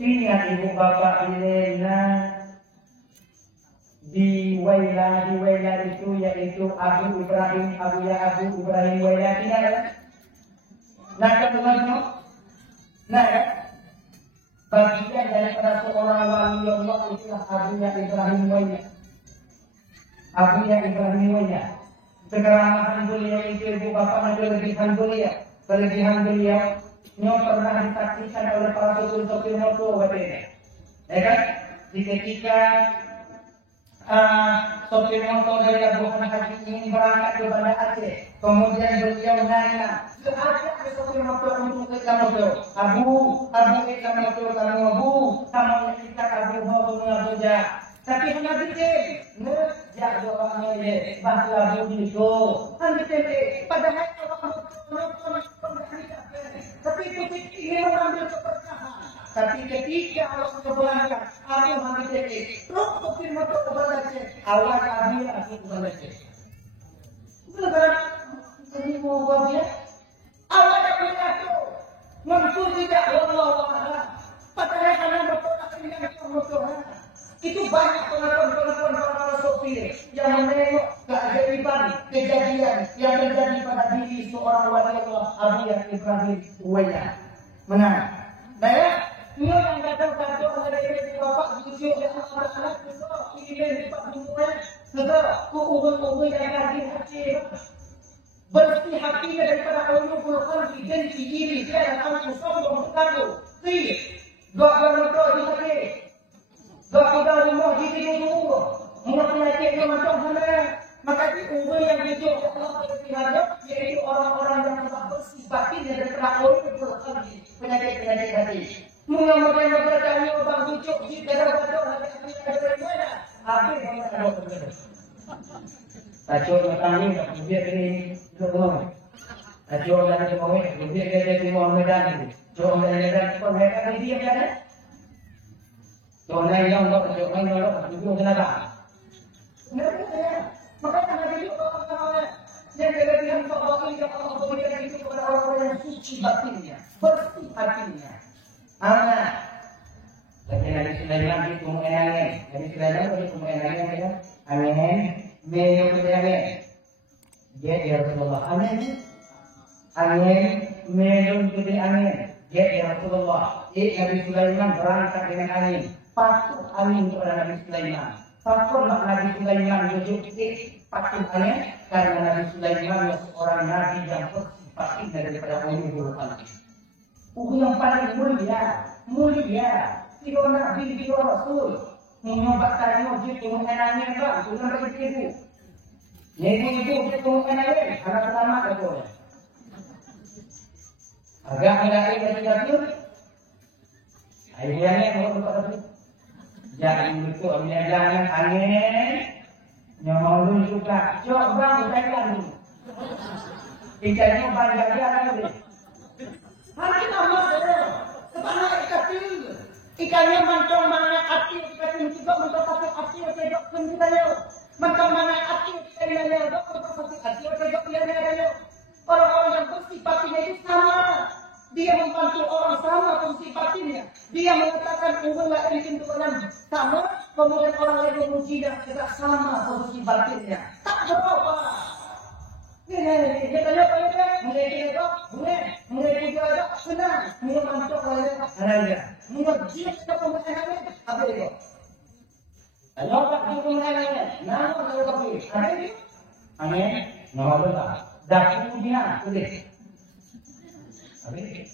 Ingat ibu bapak Ilena di Waila itu yaitu Abu Ibrahim Waila tidak ada. Nah teman-teman, nah bagian daripada seorang wali Allah itulah Abuya Ibrahim Waila. Kekeramahan beliau itu ibu bapak kelebihan beliau yang pernah disaksikan oleh para sopir motor katanya. Ya kan? Ketika sopir motor dari Abu Haji ini berangkat ke Banda Aceh, kemudian beliau nanya, ada sopir motor untuk iklan motor. Abu iklan motor kamu kita Abu Abuja. Tapi hanya bikin, ngejak doanya ye, bantu Abu itu, hanya bikin. Padahal tapi ini mengambil keberkahan. Tapi ketika Allah berangkat, Abu mengambil titik. Terus sopir motor ke Banda Aceh, awak Abu ke Banda Aceh. Benar, ini mau bawa awak Abu itu, mampu tidak Allah. Padahal hanya bertolak dengan motor. Itu banyak pengakuan para sopir yang menengok keajaiban kejadian yang terjadi pada diri seorang wali Allah Abu Ibrahim Waila. Mana? Saya yang kata-kata dari bapak cucu dan anak-anak ini Pak Bumuan, negara kuubun yang hati bersih hatinya daripada ulumul qalbi dan diri dia dan anak sombong berkata, doa berdoa di hati. Doa rumah di sini penyakit yang macam mana? Maka itu yang dijual Allah berfirman, yaitu orang-orang yang telah bersih batinnya daripada ulumul qalbi penyakit hati. Mudah-mudahan kami orang cucuk di dalam doa dari mana? Habis kalau tajuk kami kemudian ini doa. Tajuk dari kami kemudian dari Muhammadan. Doa dari mereka dia ada. Doa yang itu kenapa? Maka Nabi itu yang kelebihan Allah yang Allah berikan itu kepada orang-orang yang suci batinnya, bersih hatinya. Tapi Nabi Sulaiman itu mengenangnya. Nabi Sulaiman itu mengenangnya ya. Amin. Mengenangnya. Dia Rasulullah. Amin. Amin. Mengenangnya amin. Dia Rasulullah. Nabi Sulaiman berangkat dengan angin. Patuh angin kepada Nabi Sulaiman. Patuhlah Nabi Sulaiman menjadi patuh angin karena Nabi Sulaiman seorang nabi yang bersih patuh daripada ulumul qalbi. Yang paling mulia. Tidak nabi, tidak rasul. Menyobat tanya gitu mengenangnya bang, sudah begitu. Itu itu mengenangnya, anak pertama itu. Agak menarik dari jatuh. Akhirnya mau berapa? Jangan itu jangan angin. Yang mau suka. Coba berjalan dulu. Ikannya banyak lagi. Hari nama saya, kemana ikan? Ikannya mancung mana api, ikan juga mancung api, tidak kendalinya. Mancung mana api, kendalinya, mancung api, tidak kendalinya. Orang-orang yang bersih batinnya itu sama. Dia membantu orang sama bersih batinnya. Dia mengatakan unggulah ini tuntunan sama. Kemudian orang lain memuji dan tidak sama bersih batinnya. Tak berapa. Ini tanya apa ini? Mereka juga senang, membantu oleh raja. Mengerti kita pemahaman apa itu? Kalau tak pemahamannya, nama kalau tapi ada ini, aneh, nama berapa? Dah kemudian, boleh. Apa ini?